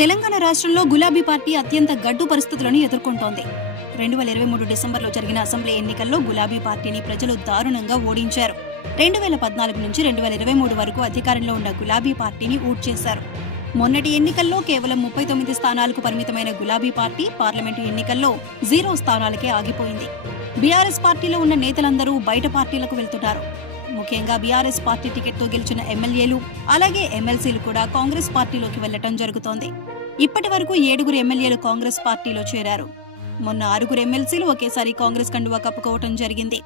తెలంగాణ రాష్ట్రంలో గులాబీ పార్టీ అత్యంత గడ్డు పరిస్థితులను ఎదుర్కొంటోంది. 2023 డిసెంబర్లో జరిగిన అసెంబ్లీ ఎన్నికల్లో గులాబీ పార్టీని ప్రజలు దారుణంగా ఓడించారు. 2014 నుంచి 2023 వరకు అధికారంలో ఉన్న గులాబీ పార్టీని ఊడ్చేశారు. మొన్నటి ఎన్నికల్లో కేవలం 39 స్థానాలకు పరిమితమైన గులాబీ పార్టీ పార్లమెంటు ఎన్నికల్లో 0 స్థానాలకే ఆగిపోయింది. బీఆర్ఎస్ పార్టీలో ఉన్న నేతలందరూ బయట పార్టీలకు వెళ్తున్నారు. ముఖ్యంగా బీఆర్ఎస్ పార్టీ టికెట్తో గెలిచిన ఎమ్మెల్యేలు అలాగే ఎమ్మెల్సీలు కూడా కాంగ్రెస్ పార్టీలోకి వెళ్లటం జరుగుతోంది. ఇప్పటి వరకు 7 ఎమ్మెల్యేలు కాంగ్రెస్ పార్టీలో చేరారు. మొన్న 6 ఎమ్మెల్సీలు ఒకేసారి కాంగ్రెస్ కండువా కప్పుకోవటం జరిగింది.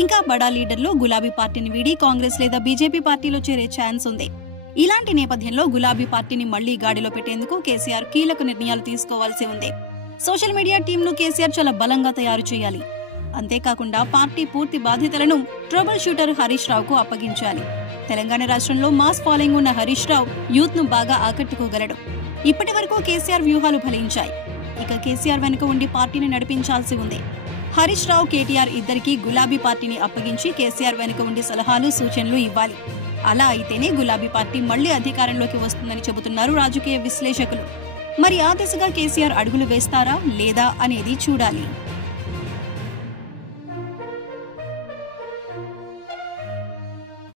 ఇంకా బడా లీడర్లు గులాబీ పార్టీని వీడి కాంగ్రెస్ లేదా బీజేపీ పార్టీలో చేరే ఛాన్స్ ఉంది. ఇలాంటి నేపథ్యంలో గులాబీ పార్టీని మళ్లీ గాడిలో పెట్టేందుకు కేసీఆర్ కీలక నిర్ణయాలు తీసుకోవాల్సి ఉంది. సోషల్ మీడియా టీంను కేసీఆర్ చాలా బలంగా తయారు చేయాలి. అంతేకాకుండా పార్టీ పూర్తి బాధ్యతలను ట్రబుల్ షూటర్ హరీష్ రావుకు అప్పగించాలి. తెలంగాణ రాష్ట్రంలో మాస్ ఫాలోయింగ్ ఉన్న హరీష్ రావు యూత్ ను బాగా ఆకట్టుకోగలడు. ఇప్పటి వరకు కేసీఆర్ వ్యూహాలు ఫలించాయి. ఇక కేసీఆర్ వెనుక ఉండి పార్టీని నడిపించాల్సి ఉంది. హరీష్ రావు, కేటీఆర్ ఇద్దరికీ గులాబీ పార్టీని అప్పగించి కేసీఆర్ వెనుక ఉండి సలహాలు, సూచనలు ఇవ్వాలి. అలా అయితేనే గులాబీ పార్టీ మళ్లీ అధికారంలోకి వస్తుందని చెబుతున్నారు రాజకీయ విశ్లేషకులు. మరి ఆ దిశగా కేసీఆర్ అడుగులు వేస్తారా లేదా అనేది చూడాలి.